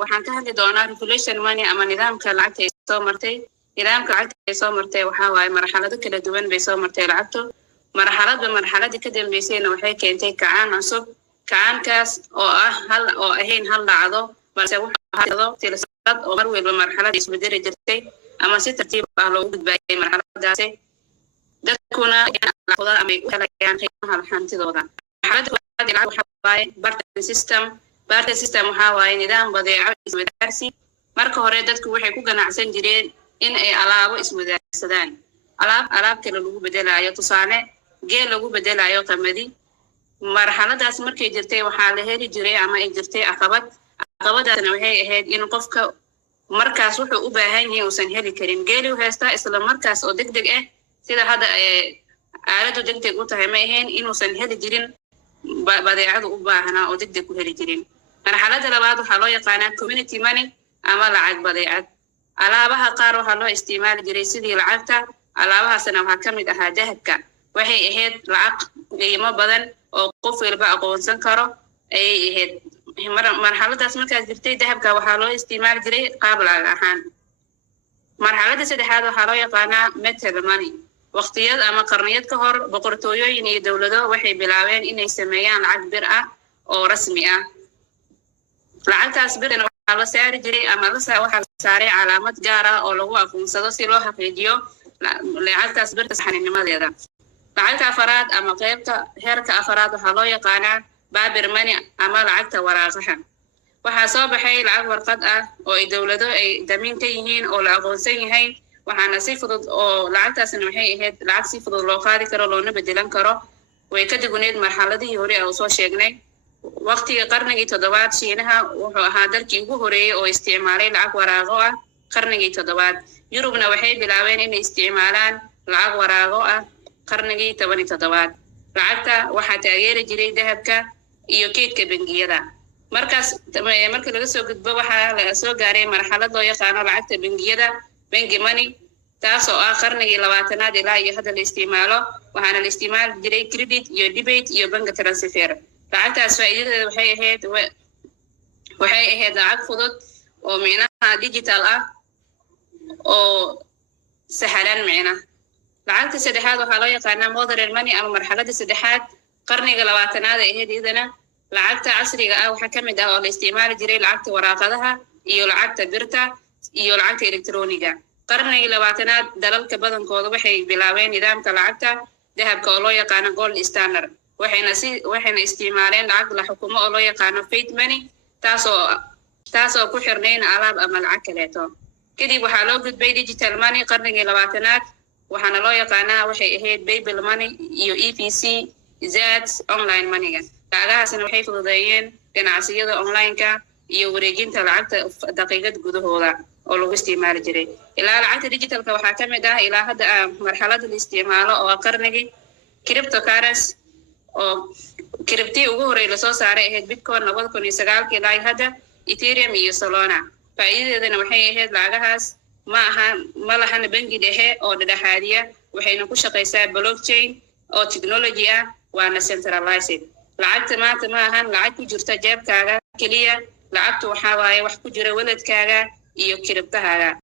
waxaan ka hadli doonaa regulation money ama nidaamka lacagta ay soo martay. nidaamka lacagta ay soo martay waxaa waaye marxalado kala duwan bay soo martay lacagtu. marxaladii ka dambeysayna waxay keentay kacaan cusub. kacaankaas oo ahayn hal dhacdo balse wuxuu ahaa silsilad oo mar walba marxalad isbedeli jirtay ama si tartiib ah loogu gudbaayay marxaladaasi dadkuna ama u helayaan qiimaha hantidooda. marxaladda koowaad ee lacagta waxaa waaye barter system. barter system waxaa waaye nidaam badeeco iswadaarsi. marka hore dadku waxay ku ganacsan jireen in ay alaabo iswadaarsadaan. alaab kale lagu bedelayo, tusaale geel lagu bedelayo qamadi. marxaladaas markay jirtay waxaa la heli jiray ama ay jirtay caqabadaasna waxay ahayd in qofka markaas wuxuu u baahan yahay uusan heli karin. geeli u haystaa isla markaas oo degdeg ah sida hadda aaladu degdeg u tahay ma ahayn inuusan heli jirin badeecadu u baahnaa oo degdeg ku heli jirin. marxaladda labaad waxaa loo yaqaanaa community money ama lacag badeecad. alaabaha qaar waxaa loo isticmaali jiray sidii lacagta. alaabahaasna waxaa ka mid ahaa dahabka. waxay ahayd lacag qiimo badan oo qof walba aqoonsan karo ayay ahayd. marxaladaas markaas jirtay dahabka waxaa loo isticmaali jiray qaab lacag ahaan. marxaladda saddexaad waxaa loo yaqaanaa metal money. waqtiyad ama qarniyad ka hor boqortooyooyin iyo dowlado waxay bilaabeen inay sameeyaan lacag bir ah oo rasmi ah. lacagtaas birna waxaa la saari jiray ama waxaa la saaray calaamad gaar ah oo lagu aqoonsado si loo xaqiijiyo lacagtaas birta saxninimadeeda. lacagta afaraad ama heerka afaraad waxaa loo yaqaanaa paper money ama lacagta waraaqaha. waxaa soo baxay lacag warqad ah oo ay dowlado ay damiin ka yihiin oo la aqoonsan yahay. waxaana si fudud oo lacagtaasna waxay ahayd lacag si fudud loo qaadi karo loona bedelan karo. way ka duwaneed marxaladihii hore oo soo sheegnay. waqtigii qarnigii 7aad Shiinaha wuxuu ahaa dalkii ugu horeeyay oo isticmaalay lacag waraaqo ah. qarnigii 7aad Yurubna waxay bilaabeen inay isticmaalaan lacag waraaqo ah qarnigii 17aad. lacagta waxaa taageeri jiray dahabka iyo keydka bangiyada. marka laga soo gudbo waxaa la soo gaaray marxalad loo yaqaano lacagta bangiyada bank money, taas oo ah qarnigii 20aad ilaa iyo hadda la isticmaalo. waxaana la isticmaali jiray credit iyo debit iyo bank transfer. lacagtaas faa'iidadeedu waxay ahayd lacag fudud oo micnaha digital ah oo sahlan micnaha. lacagta saddexaad waxaa loo yaqaanaa modern money ama marxaladda saddexaad qarniga 20aad ee ahayd iyadana. lacagta casriga ah waxaa ka mid ah oo la isticmaali jiray lacagta waraaqadaha iyo lacagta birta iyo lacagta elektrooniga. qarnigii 20aad dalalka badankooda waxay bilaabeen nidaamka lacagta dahabka oo loo yaqaano gold standard. waxayna isticmaaleen lacag la xukumo oo loo yaqaano fiat money taasoo ku xirnayn alaab ama lacag kaleeto. kadib waxaa loo gudbay digital money qarnigii 20aad waxaana loo yaqaanaa waxay ahayd paper money iyo EPC zaad online moneyga. lacagahaasna waxay fududeeyeen ganacsiyada online-ka iyo wareejinta lacagta daqiiqad gudahooda oo lagu isticmaali jiray. ilaa lacagta digitalka waxaa ka mid ah ilaa hadda marxaladda la isticmaalo oo qarnigii cryptocurrency oo kiribtii ugu horey la soo saaray ahayd Bitcoin 2009 ilaa hadda Ethereum iyo Solana. faa'iidadeedana waxay ahayd lacagahaas ma lahan bangi dhexe oo dhexaadiya. waxayna ku shaqaysaa blockchain oo technology ah waana centralized. lacagta maanta ma ahan lacag ku jirta jeebkaaga kaliya. lacagtu waxaa waaye wax ku jira waladkaaga iyo kiribtahaaga.